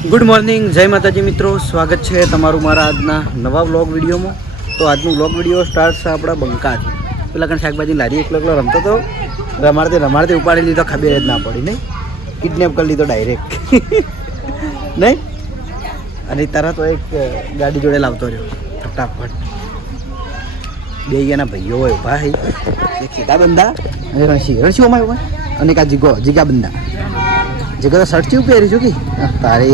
Good morning, જય માતાજી મિત્રો. સ્વાગત છે તમારું મારા આજના નવા વ્લોગ વિડીયોમાં. તો આજનું વ્લોગ વિડીયો સ્ટાર્ટ છે આપણા બંકાથી. પેલા કાંઈ શાકભાજી લારી એકલો રમતો હતો, રમાડતે ઉપાડી લીધો, ખબર જ ના પડી નહીં, કિડનેપ કરી લીધો ડાયરેક્ટ નહીં. અને તરત તો એક ગાડી જોડે લાવતો રહ્યો ફટાફટ. બે ગયાના ભાઈઓ હોય ભાઈ, એક સીધા બંદા અને રણસીઓમાં હોય, અને એક આ જીગા બંદા. જગા તો શર્ટ ચેવું પહેરી છું કે તારે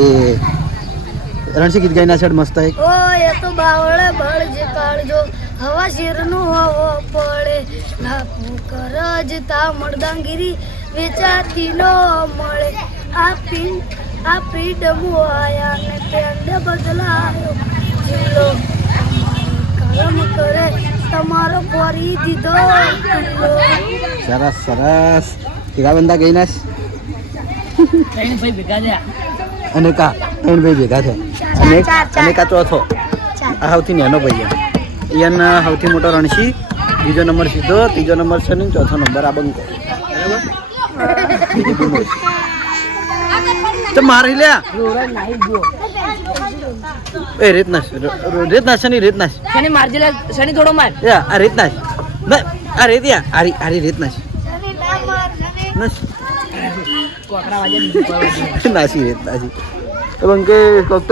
રણસી ગીત ગાયના શર્ટ મસ્ત હે. ઓ એ તો બાવળે બળ જે કાળજો હવા શેરનું હવો પડે લાપુ કરજ તા મળદાંગીરી વેચાતી નો મળે આ પીડ મુઆયા ને પેંડ બદલાયો જીલો કામ કરે તમારો ફરી દીધો. સરસ સરસ. કેવા બંદા ગઈ નાશ ત્રણ ભાઈ ભેગા થયા અને કા ત્રણ ભાઈ ભેગા થયા અને કા ચોથો આ સૌથી નાનો ભાઈ એના સૌથી મોટો રણસી, બીજો નંબર સીધો, ત્રીજો નંબર છે ને ચોથો નંબર આ બંકો. બરાબર. તો મારી લે એ રેતનાશ શની રેતનાશ શની મારજે શની થોડો માર આ રેતનાશ આ રેતિયા આરી રેતનાશ કોકરા વાજે નાસી રેતનાશી. તો બંકે કોક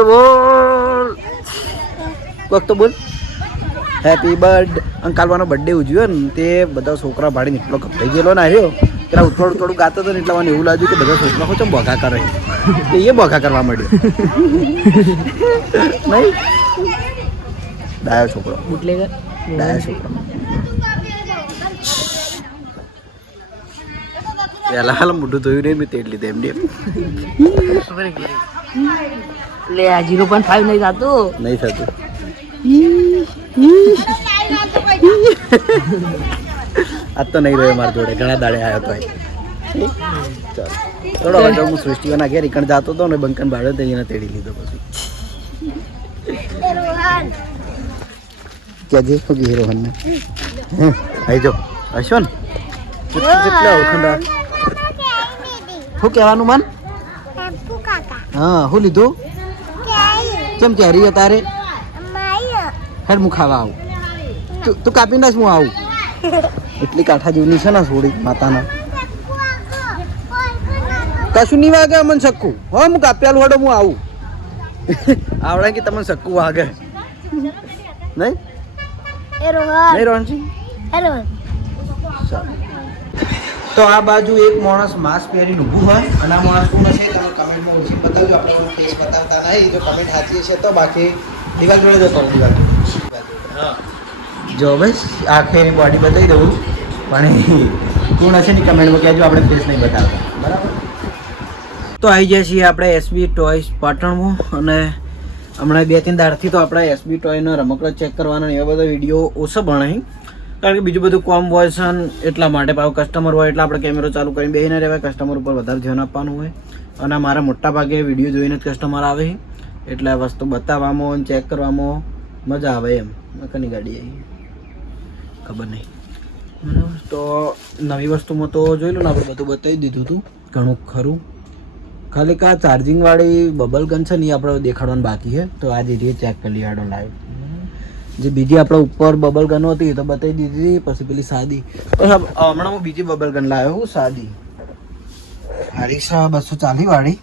તો બોલ હેપી બર્થ. અંકાલવાનો બર્થડે ઉજવ્યો ને તે બધા છોકરા ભાડીને એટલો કપાઈ ગયેલો ને આવ્યો પેલા થોડું થોડું ગાતો હતો ને એટલા મને એવું લાગ્યું કે બધા છોકરા હોય બોઘા કરે તો એ બોઘા કરવા માંડ્યો નહીં. ડાયો છોકરો, ડાયો છોકરો. પહેલા હાલ મોઢું ધોયું નહીં મેં તેડ લીધે એમને લે આ 0.5 નહીં થતું નહીં થતું. આજ તો નહીં રહ્યો મારા જોડે, ઘણા દાડે આવ્યો તો. ચાલો થોડો હવે હું સૃષ્ટિઓના ઘેર ઇકણ જતો હતો ને બંકન ભાડ્યો તો એને તેડી લીધો. પછી ક્યાં જે હોગી હીરોહનને આવી જો હશો ને કેટલા ઓળખંડા. શું કહેવાનું મન? હા શું લીધું? કેમ કેરી તારે? હેડ હું ખાવા આવું. તું કાપી નાખ, હું આવું. એટલી કાંઠા જેવની છે ને છોડી માતાના. કશું નહીં વાગે મને સક્કું. હો હું કાપ્યાલું હડો હું આવું. આવડે કે તમને સક્કું વાગે નહીં? નહીં રોહનજી? તો આ બાજુ એક માણસ માસ્ક પહેરીને ઊભું હોય અને આ માણસ કોણ હશે તમે કમેન્ટમાં ઓછી બતાવજો. આપણે ફેસ બતાવતા નહીં તો કમેન્ટ સાચી છે તો બાકી દિવાલ જોડે જતો દિવાલ જો બસ આખે એની બોડી બતાવી દઉં પણ કોણ હશે ને કમેન્ટમાં કહેજો, આપણે ફેસ નહીં બતાવતા. બરાબર. તો આવી જાય છીએ આપણે એસબી ટોયસ પાટણમાં અને હમણાં 2-3 દાડથી તો આપણે એસબી ટોયનો રમકડો ચેક કરવાનો એવા બધા વિડીયો ઓછો ભણાય કારણ કે બીજું બધું કોમ હોય છે એટલા માટે પાછું કસ્ટમર હોય એટલે આપણે કેમેરો ચાલુ કરીને બેસીને રહેવાય. કસ્ટમર ઉપર વધારે ધ્યાન આપવાનું હોય અને મારા મોટા ભાગે વિડીયો જોઈને જ કસ્ટમર આવે એટલે આ વસ્તુ બતાવવામાં અને ચેક કરવામાં મજા આવે એમ. કની ગાડી આવી ખબર નહીં. બરાબર. તો નવી વસ્તુમાં તો જોઈ લો ને આપણે બધું બતાવી દીધું હતું ઘણું ખરું. ખાલી કા ચાર્જિંગવાળી બબલ ગન છે ને એ આપણે દેખાડવાનું બાકી છે તો આજે રીએ ચેક કરી લઈએ આડો લાઈવ. જે બીજી આપણે ઉપર બબલ ગન હતી તો બતાવી દીધી, પછી પેલી સાદી. હમણાં હું બીજી બબલ ગન લાવ્યો હું સાદી. હારી છે 240 વાળી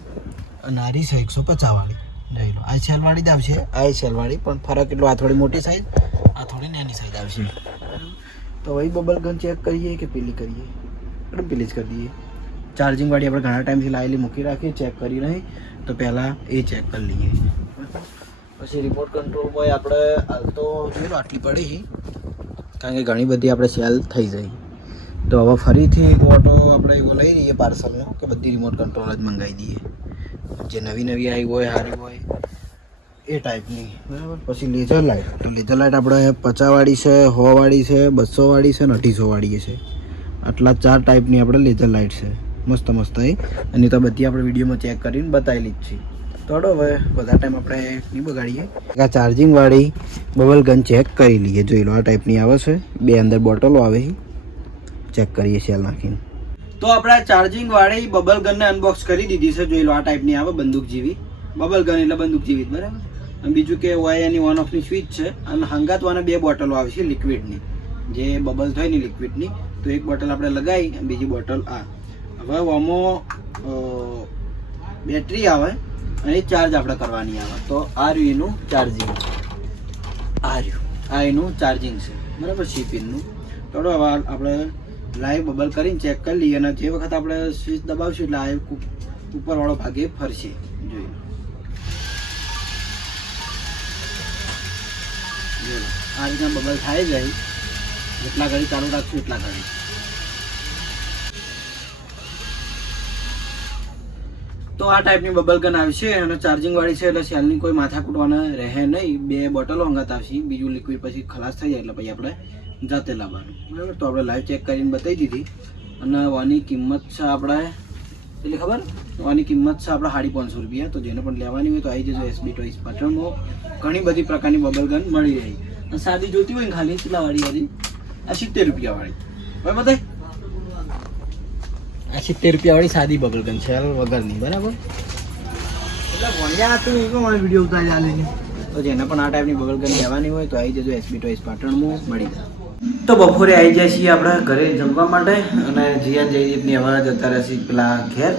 અને હારી છે 150 વાળી. જોઈ લો આ સેલ વાળી જ આવશે, આ સેલ વાળી પણ ફરક એટલો આ થોડી મોટી સાઈઝ, આ થોડી નાની સાઈઝ આવશે. તો વહી બબલ ગન ચેક કરીએ કે પેલી કરીએ? આપણે પેલી જ કરી દઈએ. ચાર્જિંગ વાળી આપણે ઘણા ટાઈમથી લાવેલી મૂકી રાખીએ, ચેક કરી નહીં તો પહેલાં એ ચેક કરી લઈએ. પછી રિમોટ કંટ્રોલ હોય આપણે હાલ તો જોઈ લો આટલી પડી કારણ કે ઘણી બધી આપણે સેલ થઈ જાય. તો હવે ફરીથી એક ઓટો આપણે એવો લઈ લઈએ પાર્સલનો કે બધી રિમોટ કંટ્રોલ જ મંગાવી દઈએ જે નવી આવી હોય સારી હોય એ ટાઈપની. બરાબર. પછી લેઝર લાઇટ, તો લેઝર લાઇટ આપણે 50 વાળી છે, 100 વાળી છે, 200 વાળી છે ને 250 વાળી છે. આટલા 4 ટાઈપની આપણે લેઝર લાઇટ છે. મસ્ત મસ્ત અને તો બધી આપણે વિડીયોમાં ચેક કરીને બતાવેલી જ છે. થોડો હવે બધા ટાઈમ આપણે નહીં બગાડીએ. આ ચાર્જિંગવાળી બબલ ગન ચેક કરી લઈએ. જોઈ લો આ ટાઈપની આવે છે, 2 અંદર બોટલો આવે છે. ચેક કરીએ સેલ નાખીને. તો આપણે ચાર્જિંગ વાળી બબલ ગન ને અનબોક્સ કરી દીધી છે. જોઈ લો આ ટાઈપની આવે બંદૂક જેવી બબલ ગન એટલે બંદૂક જેવી જ, બરાબર. અને બીજું કે વાય એની ઓન ઓફની સ્વિચ છે અને હંગાતવાના 2 બોટલો આવશે લિક્વિડની, જે બબલ થાય ને લિક્વિડની. તો એક બોટલ આપણે લગાવી અને બીજી બોટલ આ. હવે આમાં બેટરી આવે અને ચાર્જ આપણે કરવાની આવે. તો આ રહ્યું એનું ચાર્જિંગ, આ એનું ચાર્જિંગ છે, બરાબર, સી પિનનું. તો હવે આપણે લાઈવ બબલ કરીને ચેક કરી લઈએ અને જે વખત આપણે સ્વિચ દબાવશું એટલે આ ઉપરવાળો ભાગે ફરશે. જોઈએ આ રીતના બબલ થાય જાય, જેટલા ઘડી ચાલુ રાખશું એટલા ઘડી. તો આ ટાઈપની બબલ ગન આવશે અને ચાર્જિંગ વાળી છે એટલે સેલની કોઈ માથાકૂટવાના રહે નહીં. 2 બોટલો હંગાત આવશે, બીજું લિક્વિડ પછી ખલાસ થઈ જાય એટલે પછી આપણે જાતે લાવવાનું, બરાબર. તો આપણે લાઈવ ચેક કરીને બતાવી દીધી. અને આની કિંમત છે આપણે એટલે ખબર, આની કિંમત છે આપણે 550 રૂપિયા. તો જેને પણ લેવાની હોય તો આવી જજો એસબી ટોયસ પાટણમાં. ઘણી બધી પ્રકારની બબલ ગન મળી રહી. અને સાદી જોતી હોય ને ખાલી કેટલા વાળી હતી, આ 70 રૂપિયા વાળી, બરાબર. બતાય આ 70 રૂપિયા વાળી સાદી બબલ ગન છે વગરની, બરાબર. એટલે ભણ્યા હતું એ પણ વિડીયો ઉતારી આલેલી. તો જેને પણ આ ટાઈપની બબલ ગન લેવાની હોય તો આવી જજો એસબી ટોયસ પાટણમાં મળી જાય. તો બપોરે આવી જાય છીએ આપણે ઘરે જમવા માટે અને જીયા જયદીપની હવે જતા રહેશે પેલા ઘેર.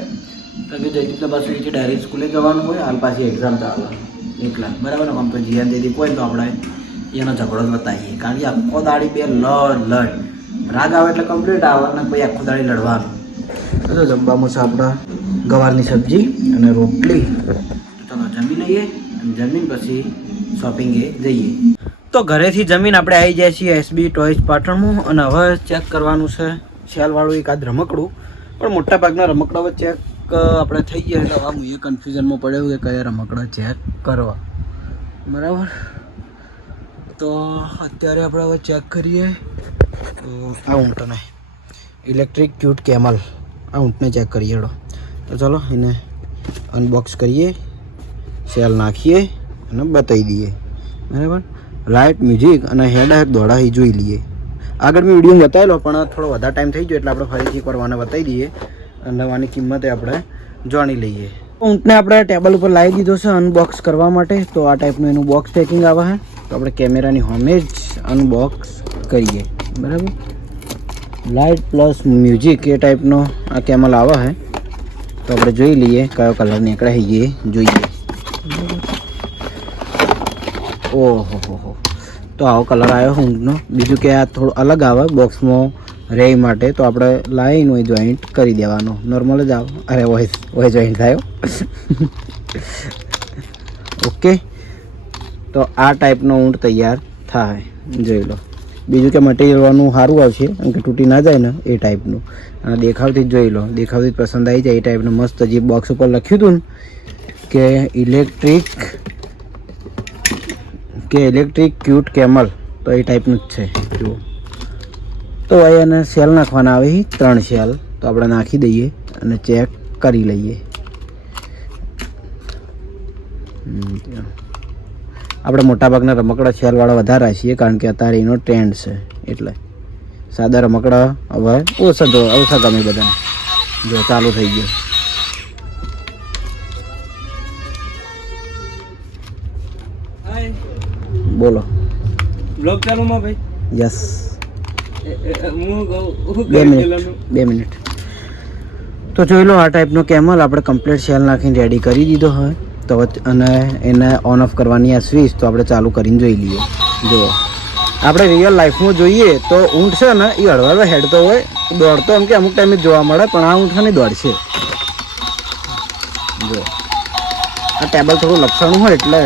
તો કે જયદીપને પાછું એ ડાયરેક્ટ સ્કૂલે જવાનું હોય, હાલ પાછી એક્ઝામ ચાલે એકલા, બરાબર. આમ તો જીયા જયદીપ હોય તો આપણે એનો ઝઘડો જ બતાવીએ, કારણ કે આખો દાડી બે લડ રાગ આવે એટલે કમ્પ્લીટ આવે અને પછી આખો દાડી લડવાનું. તો જમવામાં છે આપણે ગવારની સબ્જી અને રોટલી. તો ચાલો જમી લઈએ અને જમીન પછી શોપિંગે જઈએ. તો ઘરેથી જમીન આપણે આવી જાય છીએ એસબી ટોયસ પાટણમાં અને હવે ચેક કરવાનું છે સેલવાળું એકાદ રમકડું. પણ મોટા ભાગના રમકડા હવે ચેક આપણે થઈ ગયા એટલે હવે હું એ કન્ફ્યુઝનમાં પડ્યું કે કયા રમકડા ચેક કરવા, બરાબર. તો અત્યારે આપણે હવે ચેક કરીએ આ ઊંટને, ઇલેક્ટ્રિક ક્યુટ કેમલ, આ ઊંટને ચેક કરીએ. તો ચાલો એને અનબોક્સ કરીએ, સેલ નાખીએ અને બતાવી દઈએ, બરાબર. લાઇટ, મ્યુઝિક અને હેડ દોડાવી જોઈ લઈએ. આગળ મેં વિડીયો બતાવેલો પણ થોડો વધારે ટાઈમ થઈ ગયો એટલે આપણે ફરીથી એકવાર વાને બતાવી દઈએ અને વાની કિંમતે આપણે જાણી લઈએ. ઊંટને આપણે ટેબલ ઉપર લાવી દીધો છે અનબોક્સ કરવા માટે. તો આ ટાઈપનું એનું બોક્સ પેકિંગ આવે છે. તો આપણે કેમેરાની હોમે જ અનબોક્સ કરીએ, બરાબર. લાઇટ પ્લસ મ્યુઝિક એ ટાઈપનો આ કેમલ આવે છે. તો આપણે જોઈ લઈએ કયો કલર નીકળે છે એ જોઈએ. ઓહો હો, તો આવો કલર આવ્યો ઊંટનો. બીજું કે આ થોડું અલગ આવે બોક્સમાં રે માટે, તો આપણે લાઈન હોય જોઈન્ટ કરી દેવાનો, નોર્મલ જ આવે. અરે હોય જોઈન્ટ થયો. ઓકે, તો આ ટાઈપનો ઊંટ તૈયાર થાય, જોઈ લો. બીજું કે મટીરિયલવાનું સારું આવશે કારણ કે તૂટી ના જાય ને એ ટાઈપનું. અને દેખાવથી જ જોઈ લો, દેખાવથી જ પસંદ આવી જાય એ ટાઈપનું મસ્ત. જે બોક્સ ઉપર લખ્યું હતું ને કે ઇલેક્ટ્રિક ક્યુટ કેમલ, તો એ ટાઈપનું જ છે, જુઓ. તો હવે એને સેલ નાખવાના આવે 3 સેલ. તો આપણે નાખી દઈએ અને ચેક કરી લઈએ. આપણે મોટાભાગના રમકડા સેલવાળા વધારે છીએ કારણ કે અત્યારે એનો ટ્રેન્ડ છે, એટલે સાદા રમકડા હવે ઓછા ગમે બધાને. જો ચાલુ થઈ ગયો. બોલો બ્લોગ ચાલુ માં ભાઈ? યસ. હું 2 મિનિટ. તો જોઈ લો આ ટાઈપનો કેમલ આપણે કમ્પ્લીટ સેલ નાખીને રેડી કરી દીધો હોય. તો અને એને ઓન ઓફ કરવાની આ સ્વિચ તો આપણે ચાલુ કરીને જોઈ લઈએ. જુઓ, આપણે રિયલ લાઈફમાં જોઈએ તો ઊંટ છે ને એ હળવા હેડતો હોય, દોડતો એમ કે અમુક ટાઈમે જોવા મળે, પણ આ ઊંટ નહીં દોડશે. જો આ ટેબલ થોડું લપસણું હોય એટલે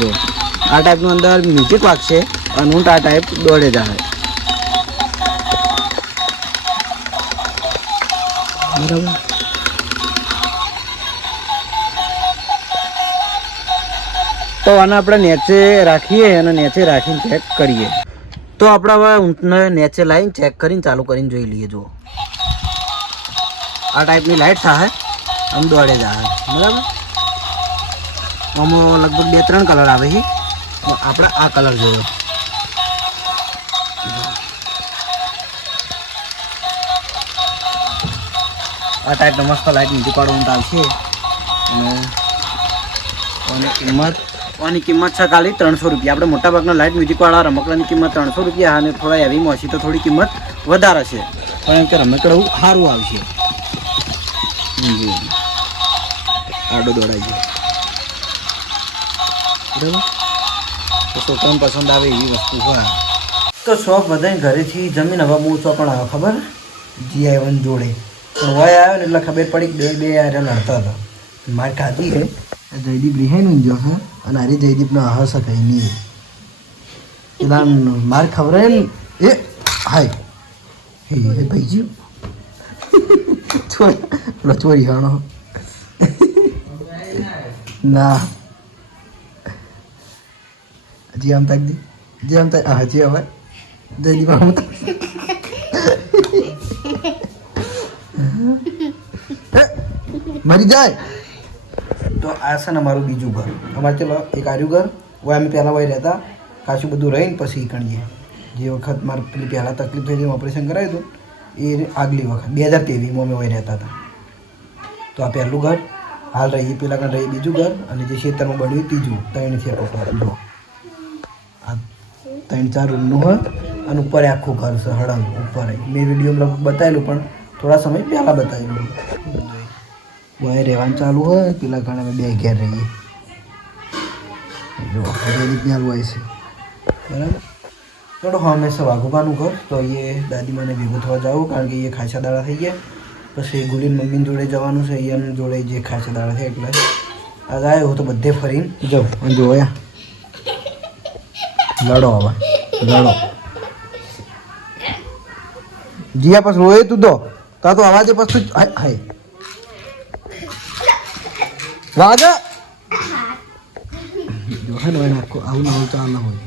જો આ ટાઈપનું અંદર મ્યુઝિક વાગશે અને ઊંટ આ ટાઈપ દોડે જાય, બરાબર. તો આને આપણે નીચે રાખીએ અને નીચે રાખીને ચેક કરીએ. તો આપણે હવે ઊંટને નીચે લાવીને ચેક કરીને ચાલુ કરીને જોઈ લઈએ. જુઓ આ ટાઈપની લાઇટ થાય આમ દોડે જાય, બરાબર. આમાં લગભગ 2-3 કલર આવે છે. આપણે આ કલર જોયો. આ ટાઈપનો મસ્ત લાઇટ મ્યુઝિક વાળો આવશે. અને આની કિંમત છે ખાલી 300 રૂપિયા. આપણે મોટાભાગના લાઇટ મ્યુઝિકવાળા રમકડાની કિંમત 300 રૂપિયા અને થોડા હેવી મોસી તો થોડી કિંમત વધારે છે, પણ એમ કે રમકડું સારું આવશે. આડો દોડાઈ ગયો બરાબર. તો છોકરાને પસંદ આવે એવી વસ્તુ હોય. તો શોખ બધાને ઘરેથી જમીન હવે હું ચોકણ આવ્યો ખબર GI1 જોડે, પણ વય આવ્યો ને એટલે ખબર પડી બે યાર લડતા હતા. મારે ખાધી હે જયદીપ રિહાઈનું જો હા, અને આરી જયદીપનો આહ શકાય નહીં પેલા માર ખબર ને એ હાય હે ભાઈજી ચોરી હાણો ના હજી આમ તાક દી જે આમ તાક હજી હવે જયદીપ આમ મરી જાય. તો આ છે ને અમારું બીજું ઘર. અમારે ચલો એક આર્યું ઘર હોય, અમે પહેલાં વહી રહેતા કાચું બધું રહીને પછી કણીએ. જે વખત મારે પેલી પહેલાં તકલીફ થઈ હતી ઓપરેશન કરાવ્યું હતું એ આગલી વખત 2023માં અમે વહી રહેતા હતા. તો આ પહેલું ઘર હાલ રહીએ, પેલા ઘર રહીએ બીજું ઘર, અને જે ખેતરમાં બન્યું ત્રીજું. 3 છે ટોટલ. જો આ 3-4 રૂમનું હોય અને ઉપર આખું ઘર છે હળંગ ઉપર. મેં વિડીયોમાં લગભગ બતાવેલું પણ થોડા સમય પહેલાં બતાવેલું. વાય રહેવાનું ચાલુ હોય પેલા ઘણા અમે 2 ઘેર રહીએ. જો જયદીપની હાલ હોય છે બરાબર. ચલો હંમેશા વાઘુબાનું ઘર. તો એ દાદી મને ભેગું થવા જાઉં કારણ કે એ ખાસા દાડા થઈ ગયા. પછી ગુલીન મમ્મીની જોડે જવાનું છે, અહીંયાની જોડે જે ખાસા દાડા છે એટલે આજ આવ્યો તો બધે ફરીને જાઉં. અને જોયા લડો હવે લડો જીયા પછી રોએ તું તો તા તો અવાજે પછી હાય વાગે જો હે ને આખું આવું ના હોય ચાલ ના હોય.